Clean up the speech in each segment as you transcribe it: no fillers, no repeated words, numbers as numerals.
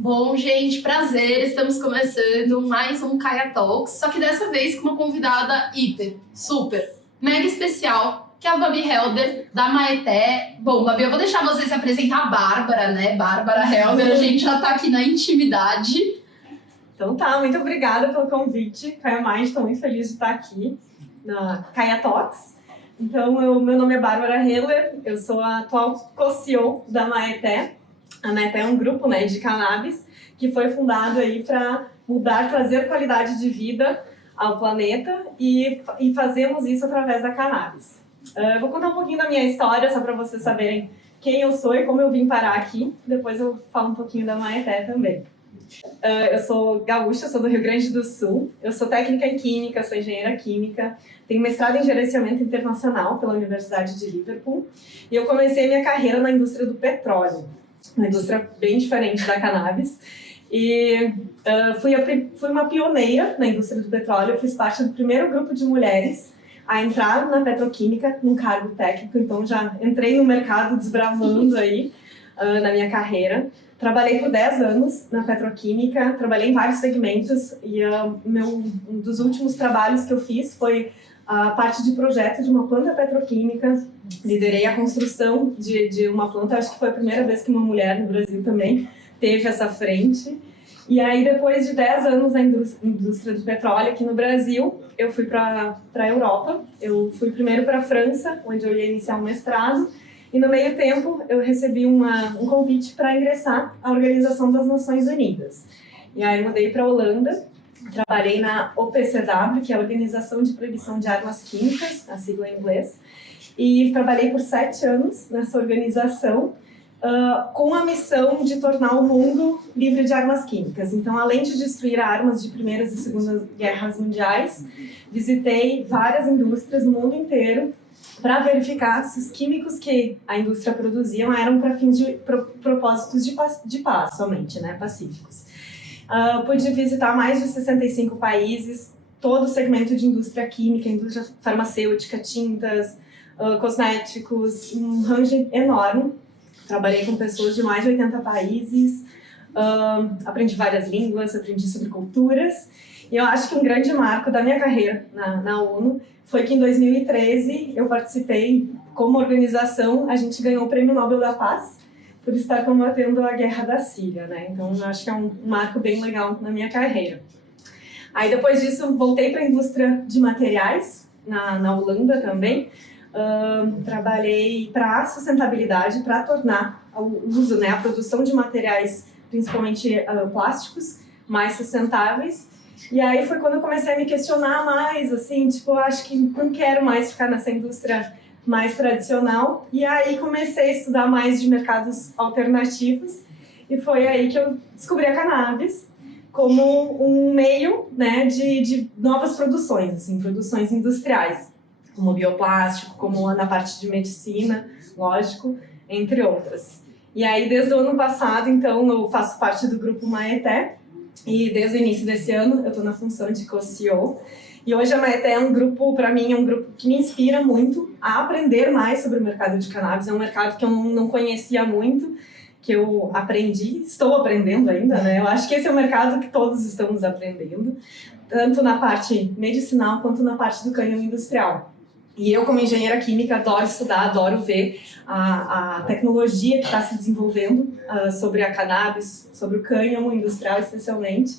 Bom, gente, prazer. Estamos começando mais um Kaia Talks, só que dessa vez com uma convidada hiper, super, mega especial, que é a Babi Helder, da Maete. Bom, Babi, eu vou deixar você se apresentar a Bárbara, né? Bárbara Helder, a gente já tá aqui na intimidade. Então tá, muito obrigada pelo convite. Kaia Mais, estou muito feliz de estar aqui na Kaia Talks. Então, meu nome é Bárbara Helder, eu sou a atual co-CEO da Maete. A Maete é um grupo, né, de cannabis que foi fundado aí para trazer qualidade de vida ao planeta e fazemos isso através da cannabis. Eu vou contar um pouquinho da minha história, só para vocês saberem quem eu sou e como eu vim parar aqui. Depois eu falo um pouquinho da Maete também. Eu sou gaúcha, sou do Rio Grande do Sul. Eu sou técnica em química, sou engenheira química. Tenho mestrado em gerenciamento internacional pela Universidade de Liverpool. E eu comecei minha carreira na indústria do petróleo, uma indústria bem diferente da cannabis. E fui uma pioneira na indústria do petróleo. Eu fiz parte do primeiro grupo de mulheres a entrar na petroquímica num cargo técnico. Então já entrei no mercado desbravando aí na minha carreira. Trabalhei por 10 anos na petroquímica, trabalhei em vários segmentos e um dos últimos trabalhos que eu fiz foi a parte de projeto de uma planta petroquímica. Liderei a construção de uma planta, acho que foi a primeira vez que uma mulher no Brasil também teve essa frente. E aí, depois de 10 anos na indústria do petróleo aqui no Brasil, eu fui para a Europa. Eu fui primeiro para a França, onde eu ia iniciar um mestrado. E no meio tempo eu recebi um convite para ingressar à Organização das Nações Unidas. E aí mudei para a Holanda, trabalhei na OPCW, que é a Organização de Proibição de Armas Químicas, a sigla em inglês, e trabalhei por 7 anos nessa organização com a missão de tornar o mundo livre de armas químicas. Então, além de destruir armas de Primeiras e Segundas Guerras Mundiais, visitei várias indústrias no mundo inteiro para verificar se os químicos que a indústria produzia eram para fins de propósitos de paz somente, né, pacíficos. Pude visitar mais de 65 países, todo o segmento de indústria química, indústria farmacêutica, tintas, cosméticos, um range enorme. Trabalhei com pessoas de mais de 80 países, aprendi várias línguas, aprendi sobre culturas. E eu acho que um grande marco da minha carreira na ONU foi que em 2013 eu participei, como organização, a gente ganhou o Prêmio Nobel da Paz por estar combatendo a guerra da Síria, né? Então eu acho que é um marco bem legal na minha carreira. Aí depois disso voltei para a indústria de materiais, na Holanda também. Trabalhei para a sustentabilidade, para tornar o uso, né, a produção de materiais, principalmente plásticos, mais sustentáveis. E aí foi quando eu comecei a me questionar mais, assim, tipo, eu acho que não quero mais ficar nessa indústria mais tradicional. E aí comecei a estudar mais de mercados alternativos e foi aí que eu descobri a cannabis como um meio, né, de novas produções, assim, produções industriais, como bioplástico, como na parte de medicina, lógico, entre outras. E aí, desde o ano passado, então, eu faço parte do grupo Maete, e desde o início desse ano eu estou na função de co-CEO. E hoje a Maete é um grupo, para mim, é um grupo que me inspira muito a aprender mais sobre o mercado de cannabis. É um mercado que eu não conhecia muito, que eu aprendi, estou aprendendo ainda, né? Eu acho que esse é um mercado que todos estamos aprendendo, tanto na parte medicinal quanto na parte do cânhamo industrial. E eu, como engenheira química, adoro estudar, adoro ver a tecnologia que está se desenvolvendo sobre a cannabis, sobre o cânhamo industrial especialmente.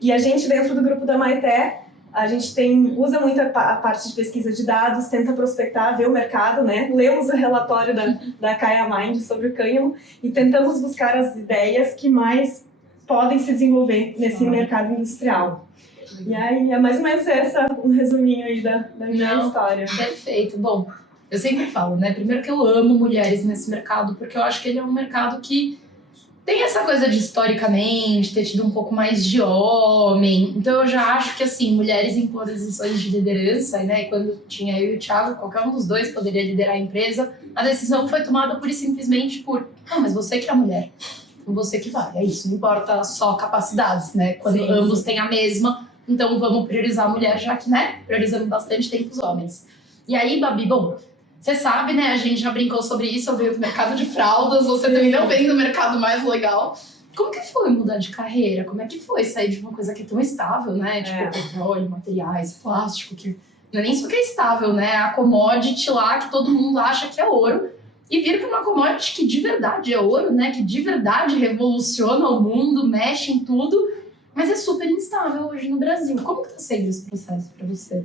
E a gente, dentro do grupo da Maete, a gente usa muito a parte de pesquisa de dados, tenta prospectar, ver o mercado, né? Lemos o relatório da Kaia Mind sobre o cânhamo e tentamos buscar as ideias que mais podem se desenvolver nesse mercado industrial. E aí, é mais ou menos um resuminho aí da minha história. Perfeito. Bom, eu sempre falo, né? Primeiro que eu amo mulheres nesse mercado, porque eu acho que ele é um mercado que tem essa coisa de, historicamente, ter tido um pouco mais de homem. Então, eu já acho que, assim, mulheres em posições de liderança, né? E quando tinha eu e o Thiago, qualquer um dos dois poderia liderar a empresa, a decisão foi tomada pura e simplesmente não, mas você que é a mulher. Você que vai. É isso, não importa só capacidades, né? Quando Sim. ambos têm a mesma, então vamos priorizar a mulher, já que, né? Priorizamos bastante tempo os homens. E aí, Babi, bom, você sabe, né? A gente já brincou sobre isso, eu venho do mercado de fraldas, você também não vem do mercado mais legal. Como que foi mudar de carreira? Como é que foi sair de uma coisa que é tão estável, né? Tipo, petróleo, materiais, plástico, que não é nem isso que é estável, né? A commodity lá que todo mundo acha que é ouro. E vir para uma commodity que de verdade é ouro, né? Que de verdade revoluciona o mundo, mexe em tudo, mas é super instável hoje no Brasil. Como que tá sendo esse processo para você?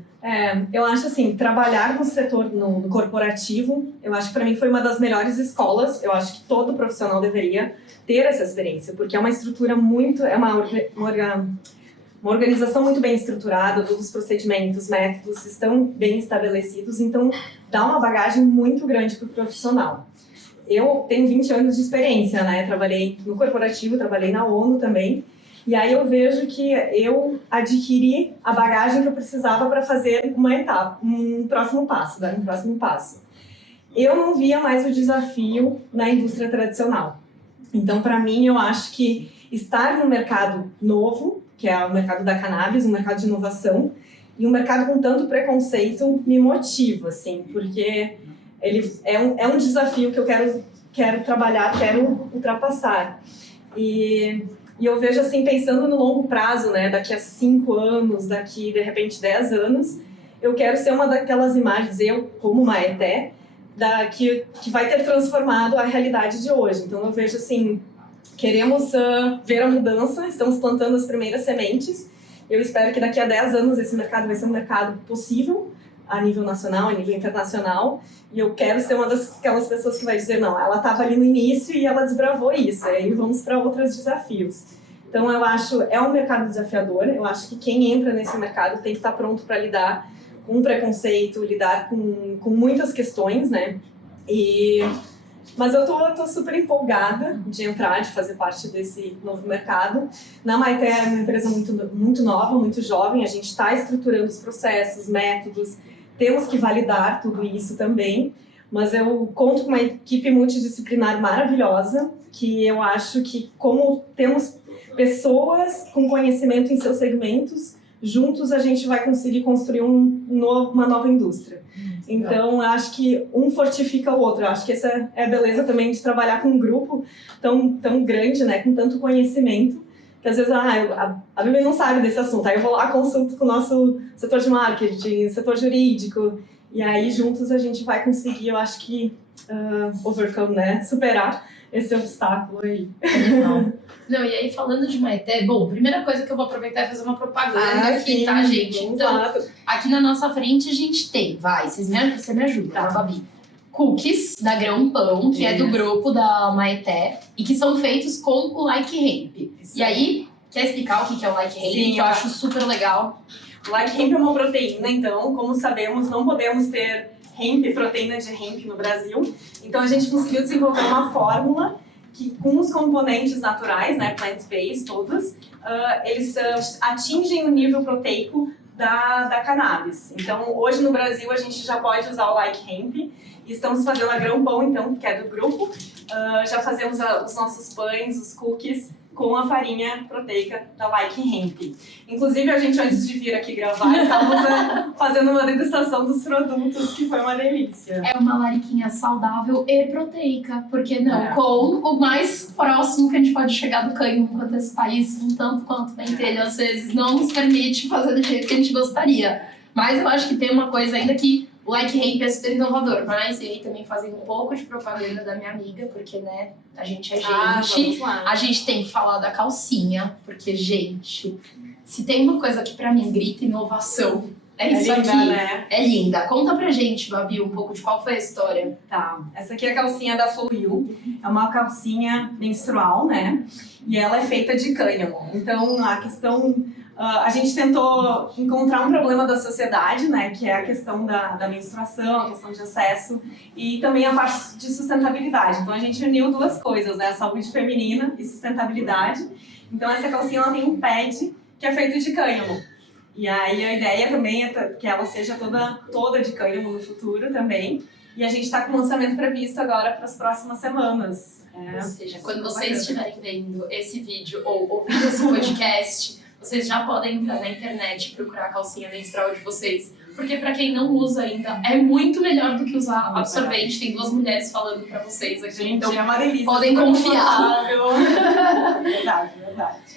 Eu acho assim, trabalhar no setor no corporativo, eu acho que para mim foi uma das melhores escolas. Eu acho que todo profissional deveria ter essa experiência, porque é uma estrutura muito, uma organização muito bem estruturada, todos os procedimentos, métodos estão bem estabelecidos, então dá uma bagagem muito grande para o profissional. Eu tenho 20 anos de experiência, né? Trabalhei no corporativo, trabalhei na ONU também, e aí eu vejo que eu adquiri a bagagem que eu precisava para fazer uma etapa, um próximo passo, dar um próximo passo. Eu não via mais o desafio na indústria tradicional. Então, para mim, eu acho que estar no mercado novo, que é o mercado da cannabis, um mercado de inovação, e um mercado com tanto preconceito me motiva, assim, porque ele é um desafio que eu quero trabalhar, quero ultrapassar. E eu vejo, assim, pensando no longo prazo, né, daqui a 5 anos, daqui, de repente, 10 anos, eu quero ser uma daquelas imagens, eu, como Maete, que vai ter transformado a realidade de hoje. Então, eu vejo, assim, queremos ver a mudança, estamos plantando as primeiras sementes. Eu espero que daqui a 10 anos esse mercado vai ser um mercado possível, a nível nacional, a nível internacional, e eu quero ser uma daquelas pessoas que vai dizer, não, ela estava ali no início e ela desbravou isso, e aí vamos para outros desafios. Então, eu acho, é um mercado desafiador, eu acho que quem entra nesse mercado tem que estar pronto para lidar com preconceito, lidar com muitas questões, né? Mas eu tô super empolgada de entrar, de fazer parte desse novo mercado. Na Maete é uma empresa muito nova, muito jovem, a gente está estruturando os processos, métodos, temos que validar tudo isso também, mas eu conto com uma equipe multidisciplinar maravilhosa, que eu acho que como temos pessoas com conhecimento em seus segmentos, juntos a gente vai conseguir construir uma nova indústria. Então, eu acho que um fortifica o outro. Eu acho que essa é a beleza também de trabalhar com um grupo tão grande, né, com tanto conhecimento, que às vezes a Bíblia não sabe desse assunto. Aí eu vou lá, consulto com o nosso setor de marketing, setor jurídico, e aí juntos a gente vai conseguir, eu acho que, overcome, né, superar esse obstáculo aí. Não, e aí falando de Maete, bom, primeira coisa que eu vou aproveitar é fazer uma propaganda aqui, sim, tá, gente? Então, aqui na nossa frente a gente tem, você me ajuda, tá, Babi? Cookies da Grão Pão, que é do grupo da Maete, e que são feitos com o Like Hemp. E aí, quer explicar o que é o Like Hemp? Sim, que eu acho super legal. O Like Hemp é uma proteína, então, como sabemos, não podemos ter proteína de hemp no Brasil. Então a gente conseguiu desenvolver uma fórmula que com os componentes naturais, né, plant-based todos, eles atingem o nível proteico da cannabis. Então hoje no Brasil a gente já pode usar o Like Hemp e estamos fazendo a Grão Pão, então, que é do grupo. Já fazemos os nossos pães, os cookies, com a farinha proteica da Like Hemp. Inclusive, a gente, antes de vir aqui gravar, estávamos fazendo uma degustação dos produtos, que foi uma delícia. É uma lariquinha saudável e proteica, porque não? Com o mais próximo que a gente pode chegar do cânhamo, enquanto esse país, um tanto quanto pentelho, às vezes, não nos permite fazer do jeito que a gente gostaria. Mas eu acho que tem uma coisa ainda que o Like Hemp é super inovador, mas ele também fazendo um pouco de propaganda da minha amiga, porque, né, a gente é gente. A gente tem que falar da calcinha, porque, gente, se tem uma coisa que pra mim grita inovação, é isso linda, aqui. Né? É linda. Conta pra gente, Babi, um pouco de qual foi a história. Tá, essa aqui é a calcinha da Flow You, é uma calcinha menstrual, né, e ela é feita de cânhamo. Então, a questão... a gente tentou encontrar um problema da sociedade, né, que é a questão da menstruação, a questão de acesso e também a parte de sustentabilidade. Então a gente uniu duas coisas, né, a saúde feminina e sustentabilidade. Então essa calcinha ela tem um pad que é feito de cânhamo. E aí a ideia também é que ela seja toda de cânhamo no futuro também. E a gente está com o lançamento previsto agora para as próximas semanas. Ou seja, quando vocês estiverem vendo esse vídeo ou ouvindo esse podcast, vocês já podem entrar na internet e procurar a calcinha menstrual de vocês. porque pra quem não usa ainda, é muito melhor do que usar absorvente. Tem 2 mulheres falando pra vocês aqui, Gente, então é uma delícia. podem confiar. Verdade.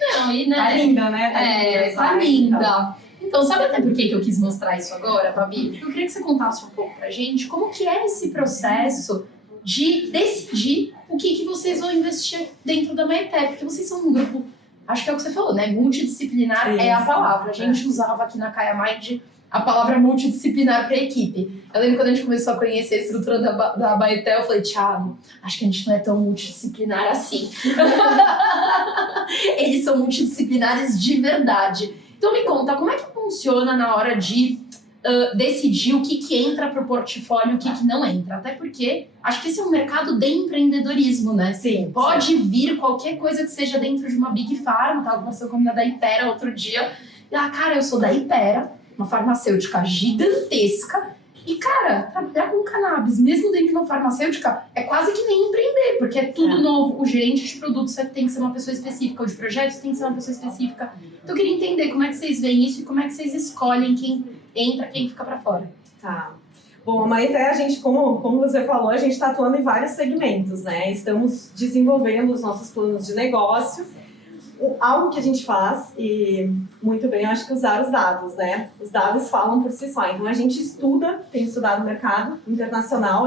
Não, e, né? Tá linda, né? Tá linda. Então, sabe até por que eu quis mostrar isso agora, Babi? Porque eu queria que você contasse um pouco pra gente como que é esse processo de decidir o que vocês vão investir dentro da Maité, porque vocês são um grupo, acho que é o que você falou, né? Multidisciplinar é a palavra. A gente usava aqui na Kaya Mind a palavra multidisciplinar para equipe. Eu lembro quando a gente começou a conhecer a estrutura da Maité, eu falei, Thiago, acho que a gente não é tão multidisciplinar assim. Eles são multidisciplinares de verdade. Então me conta, como é que funciona na hora de decidir o que entra pro portfólio e o que não entra? Até porque acho que esse é um mercado de empreendedorismo, né? Sim. Pode vir qualquer coisa que seja dentro de uma Big Pharma. Tava conversando com a menina da Hypera outro dia. E cara, eu sou da Hypera, uma farmacêutica gigantesca. E, cara, trabalhar com cannabis, mesmo dentro de uma farmacêutica, é quase que nem empreender, porque é tudo novo. O gerente de produtos tem que ser uma pessoa específica, o de projetos tem que ser uma pessoa específica. Então, eu queria entender como é que vocês veem isso e como é que vocês escolhem quem entra, quem fica pra fora. Tá. Bom, a Maité, a gente, como você falou, a gente está atuando em vários segmentos, né? Estamos desenvolvendo os nossos planos de negócio. Algo que a gente faz, e muito bem, eu acho que usar os dados, né? Os dados falam por si só. Então, a gente tem estudado o mercado internacional,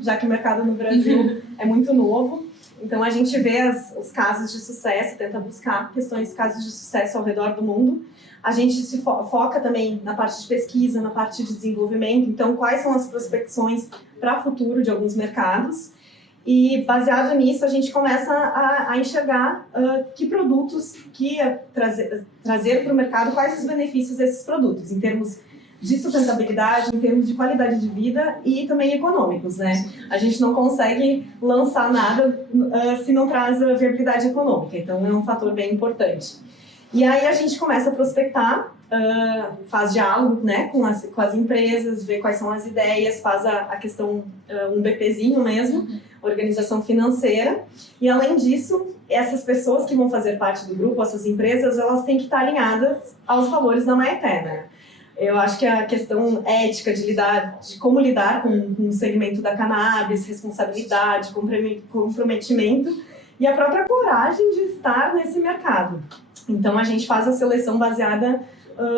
já que o mercado no Brasil é muito novo. Então, a gente vê os casos de sucesso, tenta buscar casos de sucesso ao redor do mundo. A gente se foca também na parte de pesquisa, na parte de desenvolvimento. Então, quais são as prospecções para o futuro de alguns mercados? E, baseado nisso, a gente começa a enxergar que produtos que trazer para o mercado, quais os benefícios desses produtos, em termos de sustentabilidade, em termos de qualidade de vida e também econômicos, né? A gente não consegue lançar nada se não traz a viabilidade econômica, então é um fator bem importante. E aí a gente começa a prospectar, faz diálogo, né, com as empresas, vê quais são as ideias, faz a questão, um BPzinho mesmo, organização financeira. E além disso, essas pessoas que vão fazer parte do grupo, essas empresas, elas têm que estar alinhadas aos valores da Maité, né? Eu acho que a questão ética de como lidar com o segmento da cannabis, responsabilidade, comprometimento e a própria coragem de estar nesse mercado. Então, a gente faz a seleção baseada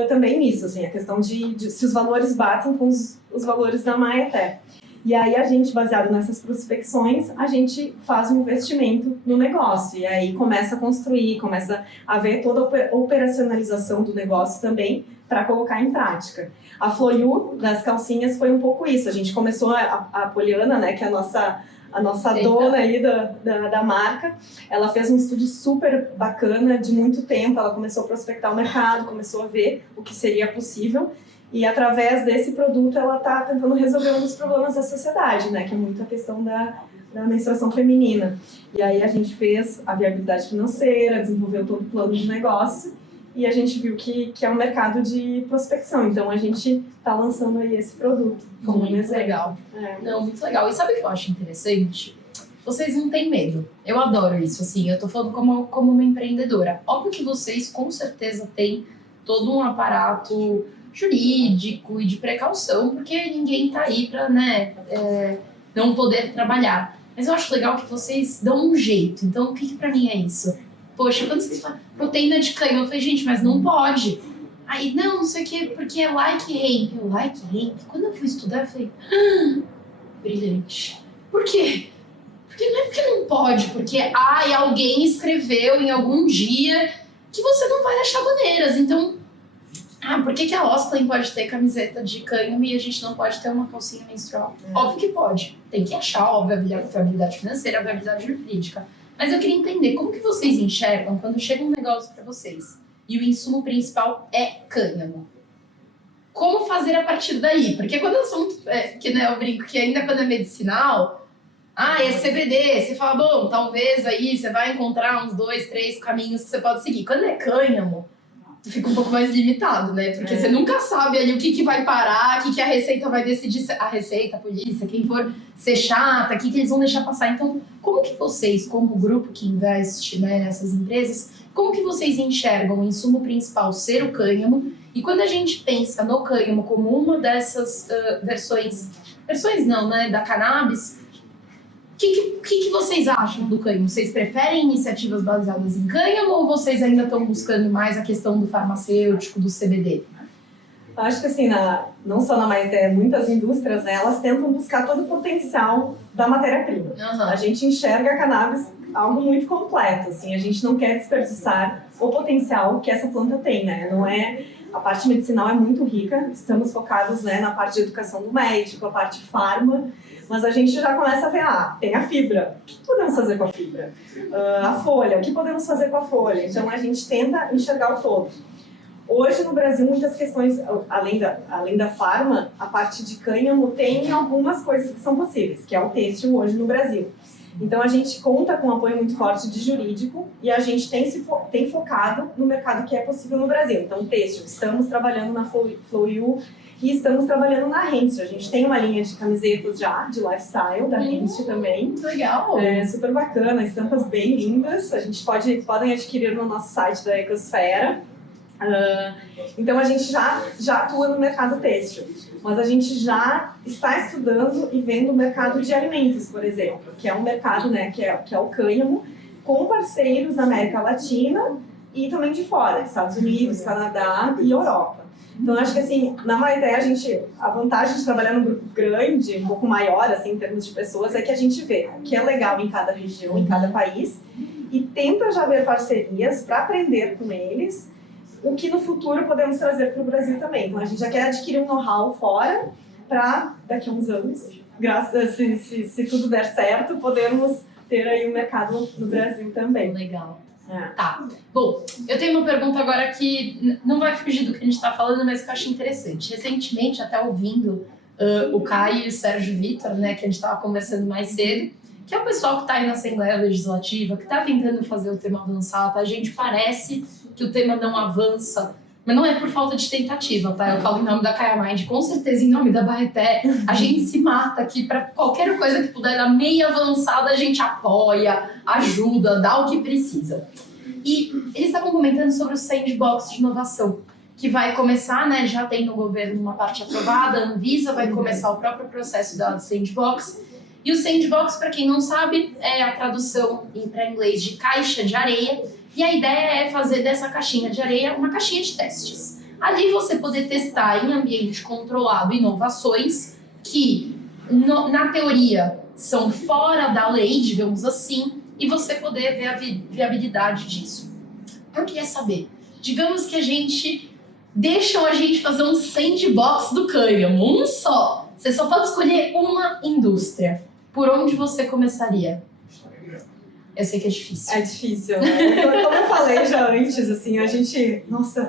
também nisso, assim, a questão de se os valores batem com os valores da Maité. E aí, a gente, baseado nessas prospecções, a gente faz um investimento no negócio. E aí, começa a construir, começa a ver toda a operacionalização do negócio também para colocar em prática. A Floyu, das calcinhas, foi um pouco isso. A gente começou, a Poliana, né, que é a nossa dona aí da marca, ela fez um estudo super bacana de muito tempo, ela começou a prospectar o mercado, começou a ver o que seria possível e através desse produto ela está tentando resolver um dos problemas da sociedade, né, que é muito a questão da menstruação feminina. E aí a gente fez a viabilidade financeira, desenvolveu todo o plano de negócio e a gente viu que é um mercado de prospecção, então a gente está lançando aí esse produto. Como muito legal. Não, muito legal. E sabe o que eu acho interessante? Vocês não têm medo. Eu adoro isso, assim. Eu tô falando como uma empreendedora. Óbvio que vocês, com certeza, têm todo um aparato jurídico e de precaução, porque ninguém tá aí pra, né, não poder trabalhar. Mas eu acho legal que vocês dão um jeito. Então, o que pra mim é isso? Poxa, quando vocês falam proteína de cânhamo, eu falei, gente, mas não pode. Aí, não sei o que, porque é like hemp. Eu, like hemp? Quando eu fui estudar, eu falei, brilhante. Por quê? Porque não é porque não pode, porque alguém escreveu em algum dia que você não vai achar maneiras. Então, por que a Osklen pode ter camiseta de cânhamo e a gente não pode ter uma calcinha menstrual? Óbvio que pode. Tem que achar, óbvio, a viabilidade financeira, a viabilidade jurídica. Mas eu queria entender, como que vocês enxergam quando chega um negócio para vocês e o insumo principal é cânhamo? Como fazer a partir daí? Porque quando eu sou que né, eu brinco que ainda quando é medicinal, é CBD, você fala, bom, talvez aí você vai encontrar uns 2, 3 caminhos que você pode seguir. Quando é cânhamo, tu fica um pouco mais limitado, né? Porque você nunca sabe ali o que vai parar, o que a Receita vai decidir, a Receita, a polícia, quem for ser chata, o que eles vão deixar passar. Então, como que vocês, como grupo que investe, né, nessas empresas, como que vocês enxergam o insumo principal ser o cânhamo E quando a gente pensa no cânhamo como uma dessas versões não, né, da cannabis, o que vocês acham do cânhamo? Vocês preferem iniciativas baseadas em cânhamo ou vocês ainda estão buscando mais a questão do farmacêutico, do CBD? Eu acho que assim, não só na Maité, muitas indústrias, né, elas tentam buscar todo o potencial da matéria-prima. A gente enxerga a cannabis algo muito completo, assim, a gente não quer desperdiçar o potencial que essa planta tem, né? Não é, a parte medicinal é muito rica, estamos focados, né, na parte de educação do médico, a parte farma, mas a gente já começa a ver, tem a fibra, o que podemos fazer com a fibra? A folha, o que podemos fazer com a folha? Então a gente tenta enxergar o todo. Hoje no Brasil muitas questões, além da farma, a parte de cânhamo tem algumas coisas que são possíveis, que é o têxtil hoje no Brasil. Então a gente conta com um apoio muito forte de jurídico e a gente tem focado no mercado que é possível no Brasil. Então têxtil, estamos trabalhando na Floyu e estamos trabalhando na Hensel. A gente tem uma linha de camisetas já, de lifestyle, da Hensel também. Legal! É super bacana, estampas bem lindas. A gente podem adquirir no nosso site da Ecosfera. Então a gente já atua no mercado têxtil, mas a gente já está estudando e vendo o mercado de alimentos, por exemplo, que é um mercado, né, que é o cânhamo, com parceiros na América Latina e também de fora, Estados Unidos, Canadá e Europa. Então acho que assim, na Maité a vantagem de trabalhar num grupo grande, um pouco maior assim, em termos de pessoas, é que a gente vê o que é legal em cada região, em cada país, e tenta já ver parcerias para aprender com eles o que no futuro podemos trazer para o Brasil também. Então a gente já quer adquirir um know-how fora para daqui a uns anos, se tudo der certo, podermos ter aí um mercado no Brasil também. Legal. Tá. Bom, eu tenho uma pergunta agora que não vai fugir do que a gente está falando, mas que eu acho interessante. Recentemente, até ouvindo o Caio e o Sérgio Vitor, né, que a gente estava conversando mais cedo, que é o pessoal que está aí na Assembleia Legislativa, que está tentando fazer o tema avançar, tá? A gente parece que o tema não avança, mas não é por falta de tentativa, tá? Eu falo em nome da Kaya Mind, com certeza em nome da Baeté, a gente se mata aqui para qualquer coisa que puder dar meia avançada, a gente apoia, ajuda, dá o que precisa. E eles estavam comentando sobre o sandbox de inovação, que vai começar, né, já tem no governo uma parte aprovada, a Anvisa vai começar o próprio processo da sandbox. E o sandbox, para quem não sabe, é a tradução para inglês de caixa de areia. E a ideia é fazer dessa caixinha de areia uma caixinha de testes. Ali você poder testar em ambiente controlado inovações que, na teoria, são fora da lei, digamos assim, e você poder ver a viabilidade disso. Eu queria saber, digamos que deixam a gente fazer um sandbox do cânhamo, um só. Você só pode escolher uma indústria. Por onde você começaria? Eu sei que é difícil. É difícil, né? Como eu falei já antes, assim, a gente,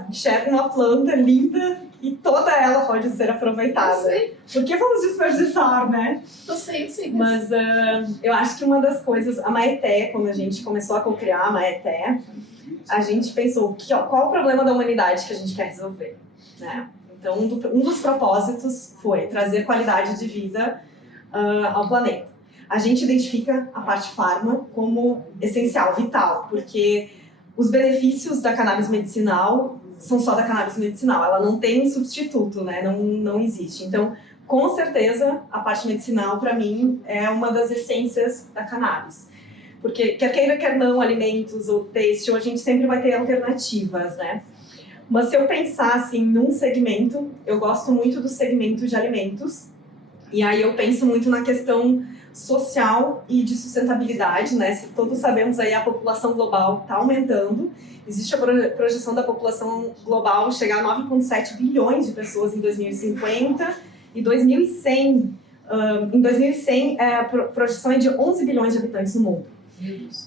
enxerga uma planta linda e toda ela pode ser aproveitada. Eu sei. Por que vamos desperdiçar, né? Eu sei. Mas eu acho que uma das coisas, a Maité, quando a gente começou a co-criar a Maité, a gente pensou, qual o problema da humanidade que a gente quer resolver, né? Então, um dos propósitos foi trazer qualidade de vida ao planeta. A gente identifica a parte farma como essencial, vital, porque os benefícios da cannabis medicinal são só da cannabis medicinal, ela não tem substituto, né? Não existe. Então, com certeza, a parte medicinal, para mim, é uma das essências da cannabis. Porque, quer queira, quer não, alimentos ou têxtil, a gente sempre vai ter alternativas, né? Mas se eu pensar, assim, num segmento, eu gosto muito do segmento de alimentos, e aí eu penso muito na questão social e de sustentabilidade, né? Se todos sabemos aí, a população global está aumentando. Existe a projeção da população global chegar a 9,7 bilhões de pessoas em 2050 e 2100. Em 2100, a projeção é de 11 bilhões de habitantes no mundo.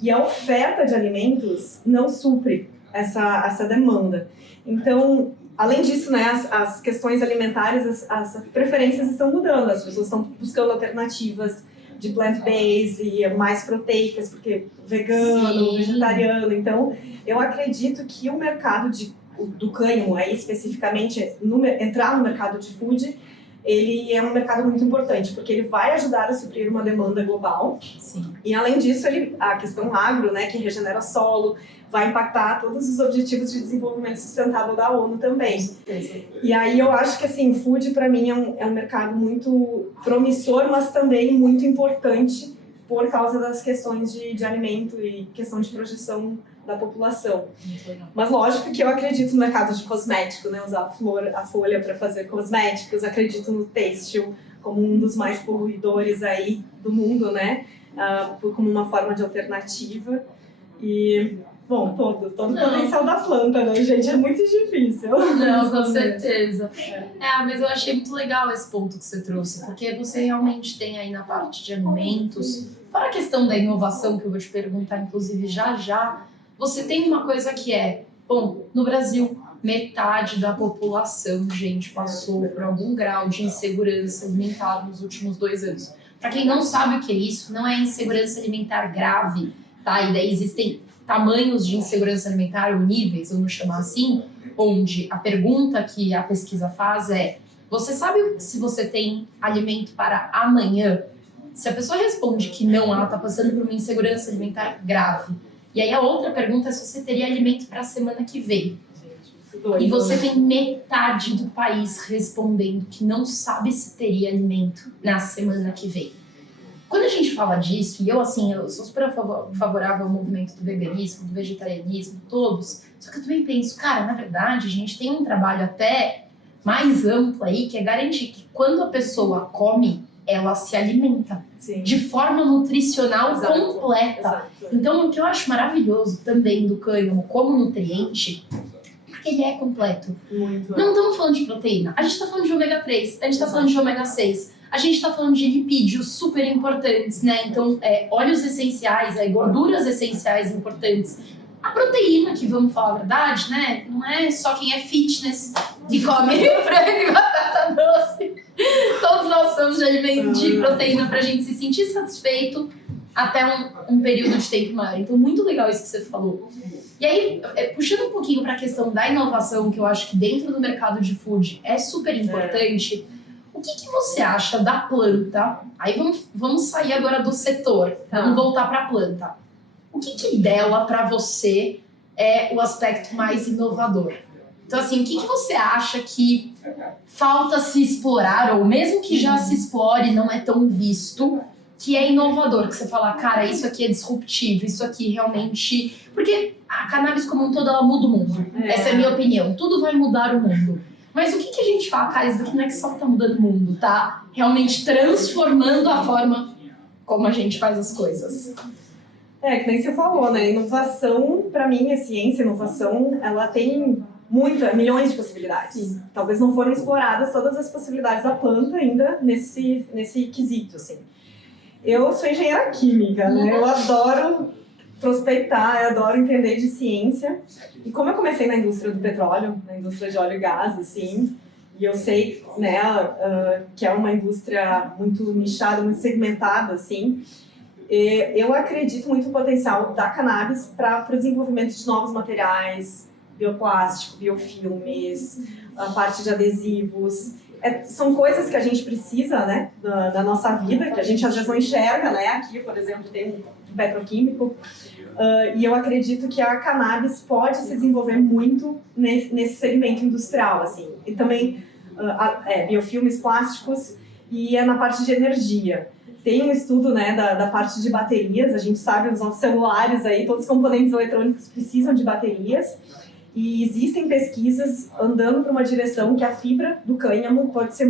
E a oferta de alimentos não supre essa demanda. Então, além disso, né, as questões alimentares, as preferências estão mudando. As pessoas estão buscando alternativas de plant-based e mais proteicas, porque vegano, vegetariano. Então, eu acredito que o mercado do cânhamo, aí especificamente, entrar no mercado de food, ele é um mercado muito importante, porque ele vai ajudar a suprir uma demanda global. Sim. E além disso, a questão agro, né, que regenera solo, vai impactar todos os objetivos de desenvolvimento sustentável da ONU também. E aí eu acho que assim, food para mim é um mercado muito promissor, mas também muito importante por causa das questões de alimento e questão de projeção da população. Mas lógico que eu acredito no mercado de cosmético, né? Usar a folha para fazer cosméticos, acredito no têxtil como um dos mais poluidores aí do mundo, né? Como uma forma de alternativa. E, bom, todo o potencial da planta, né, gente? É muito difícil. Não, com certeza. Mas eu achei muito legal esse ponto que você trouxe, porque você realmente tem aí na parte de alimentos, fora a questão da inovação, que eu vou te perguntar, inclusive, já, você tem uma coisa que bom, no Brasil, metade da população, gente, passou por algum grau de insegurança alimentar nos últimos 2 anos. Para quem não sabe o que é isso, não é insegurança alimentar grave, tá? E daí existem tamanhos de insegurança alimentar, ou níveis, vamos chamar assim, onde a pergunta que a pesquisa faz é: você sabe se você tem alimento para amanhã? Se a pessoa responde que não, ela está passando por uma insegurança alimentar grave. E aí a outra pergunta é se você teria alimento para a semana que vem. E você tem metade do país respondendo que não sabe se teria alimento na semana que vem. Quando a gente fala disso, e eu sou super favorável ao movimento do veganismo, do vegetarianismo, todos, só que eu também penso, cara, na verdade, a gente tem um trabalho até mais amplo aí, que é garantir que quando a pessoa come, ela se alimenta. Sim. De forma nutricional completa. Exato. Então, o que eu acho maravilhoso também do cânhamo como nutriente, porque ele é completo. Muito. Não estamos falando de proteína, a gente está falando de ômega 3, a gente está falando de ômega 6, a gente está falando de lipídios super importantes, né? Então, óleos essenciais, gorduras essenciais importantes. A proteína, que vamos falar a verdade, né? Não é só quem é fitness que come frango e batata doce. Todos nós somos de alimento de proteína pra gente se sentir satisfeito até um período de tempo maior. Então, muito legal isso que você falou. E aí, puxando um pouquinho para a questão da inovação, que eu acho que dentro do mercado de food é super importante, o que você acha da planta? Aí vamos sair agora do setor, vamos voltar para a planta. O que dela, para você, é o aspecto mais inovador? Então, assim, o que você acha que falta se explorar, ou mesmo que já se explore, não é tão visto, que é inovador, que você fala, cara, isso aqui é disruptivo, isso aqui realmente... Porque a cannabis como um todo, ela muda o mundo. Essa é a minha opinião. Tudo vai mudar o mundo. Mas o que a gente fala, cara, isso daqui não é que só tá mudando o mundo, tá realmente transformando a forma como a gente faz as coisas. Que nem você falou, né? Inovação, pra mim, é ciência. Inovação, ela tem milhões de possibilidades. Sim. Talvez não foram exploradas todas as possibilidades da planta ainda nesse quesito, assim. Eu sou engenheira química, né? Eu adoro prospectar, eu adoro entender de ciência. E como eu comecei na indústria do petróleo, na indústria de óleo e gás, assim, e eu sei, né, que é uma indústria muito nichada, muito segmentada, assim, eu acredito muito no potencial da cannabis para o desenvolvimento de novos materiais, bioplástico, biofilmes, a parte de adesivos. São coisas que a gente precisa, né, da nossa vida, que a gente às vezes não enxerga, né? Aqui, por exemplo, tem um petroquímico. E eu acredito que a cannabis pode se desenvolver muito nesse segmento industrial, assim. E também biofilmes plásticos e na parte de energia. Tem um estudo, né, da parte de baterias. A gente sabe, os nossos celulares aí, todos os componentes eletrônicos precisam de baterias. E existem pesquisas andando para uma direção que a fibra do cânhamo pode ser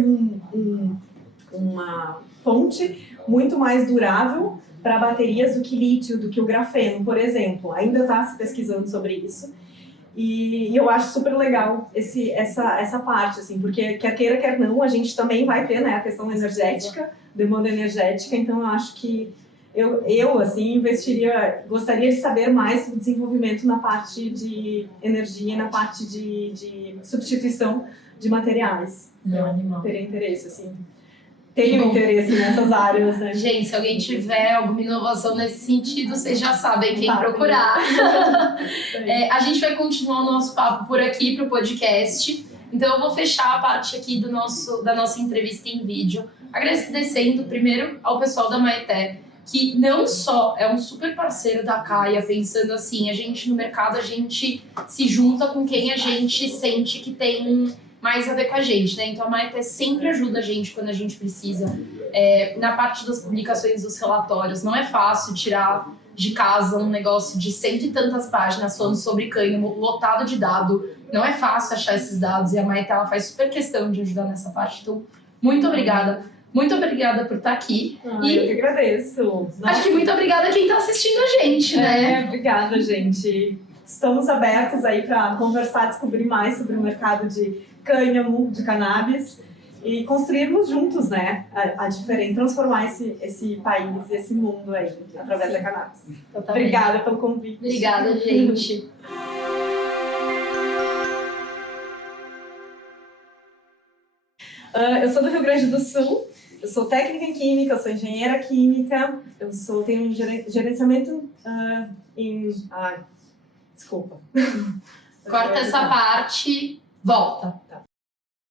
uma fonte muito mais durável para baterias do que lítio, do que o grafeno, por exemplo. Ainda está se pesquisando sobre isso. E eu acho super legal essa parte, assim, porque quer queira, quer não, a gente também vai ter, né, a questão energética, demanda energética, então eu acho que eu assim, gostaria de saber mais sobre o desenvolvimento na parte de energia, na parte de substituição de materiais. Teria interesse, assim. Tenho interesse nessas áreas, né? Gente, se alguém tiver alguma inovação nesse sentido, vocês já sabem quem procurar. A gente vai continuar o nosso papo por aqui pro podcast. Então eu vou fechar a parte aqui da nossa entrevista em vídeo, agradecendo primeiro ao pessoal da Maité, que não só é um super parceiro da Caia, pensando assim, a gente no mercado, a gente se junta com quem a gente sente que tem mais a ver com a gente, né? Então a Maité sempre ajuda a gente quando a gente precisa. Na parte das publicações dos relatórios, não é fácil tirar de casa um negócio de 100 e tantas páginas falando sobre cânhamo, lotado de dado. Não é fácil achar esses dados e a Maité, ela faz super questão de ajudar nessa parte. Então, muito obrigada. Muito obrigada por estar aqui. E eu que agradeço. Nossa. Acho que muito obrigada a quem está assistindo a gente, né? Obrigada, gente. Estamos abertos aí para conversar, descobrir mais sobre o mercado de cânhamo, de cannabis e construirmos juntos, né, a diferença, transformar esse país, esse mundo aí, através da cannabis. Totalmente. Obrigada pelo convite. Obrigada, gente. Eu sou do Rio Grande do Sul, eu sou técnica em química, eu sou engenheira química, tenho um gerenciamento em... Ai, desculpa. Corta essa parte, volta. Tá.